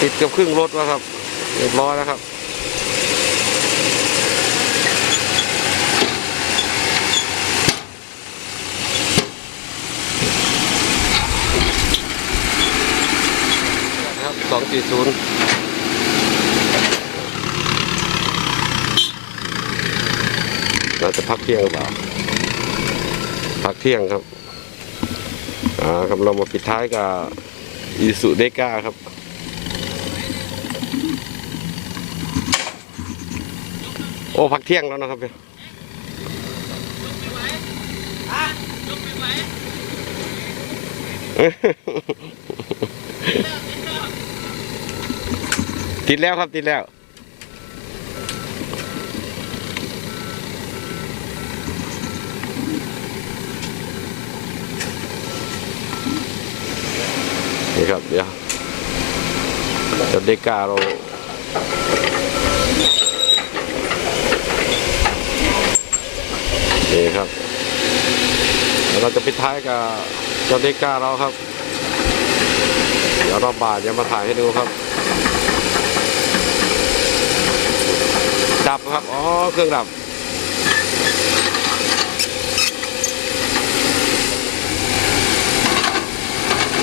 ติดกับครึ่งรถแล้วครับเรียบร้อยแล้วครับครับสองสี่ศูนย์น่าจะพักเที่ยงหรือเปล่าพักเที่ยงครับอ่าครับเรามาปิดท้ายกับอีสุเดก้าครับ โอ้พักเที่ยงแล้วนะครับพี่ติดแล้วครับติดแล้วนี่ครับเดี๋ยวเดี๋ยวเดก้าเรานี่ครับแล้วเรา จะปิดท้ายกับเจ้าเดก้าเราครับ เดี๋ยวรอบบาทจะมาถ่ายให้ดูครับ ดับครับ อ๋อ เครื่องดับ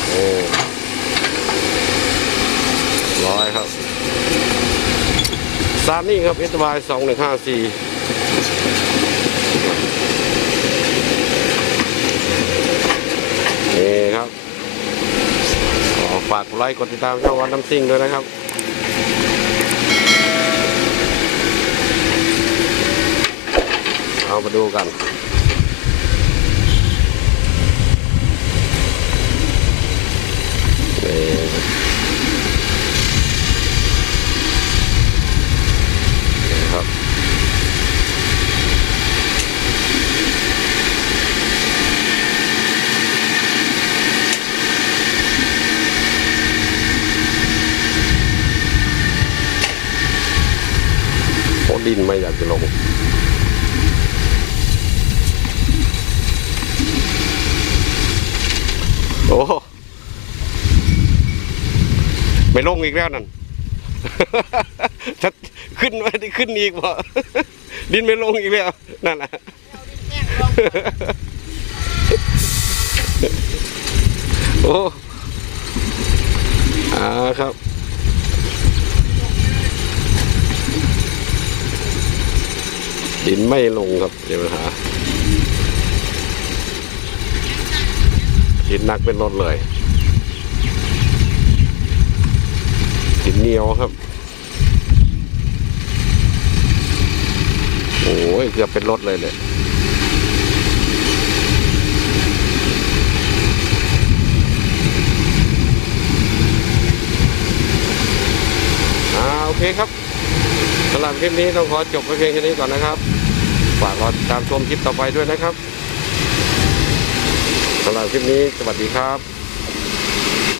โอ้ร้อยครับ ซานี่ครับเอสบายสองหนึ่งห้าสี่นี่ครับขอฝา กกไลค์กดติดตามช่องวันน้ำซิ่งด้วยนะครับเอามาดูกัน ดินไม่อยากจะลงโอ้ไม่ลงอีกแล้วนั่นถ้าขึ้นไม่ได้ขึ้นอีกบ่ดินไม่ลงอีกแล้วนั่นแหละโอ้อาครับ ดินไม่ลงครับเดี๋ยวหาดินหนักเป็นรถเลยดินเหนียวครับ โอ้ยเกือบเป็นรถเลยเลยอ่าโอเคครับสำหรับคลิปนี้ต้องขอจบไปเพียงแค่นี้ก่อนนะครับ ฝากรอติดตามชมคลิปต่อไปด้วยนะครับสำหรับคลิปนี้สวัสดีครับ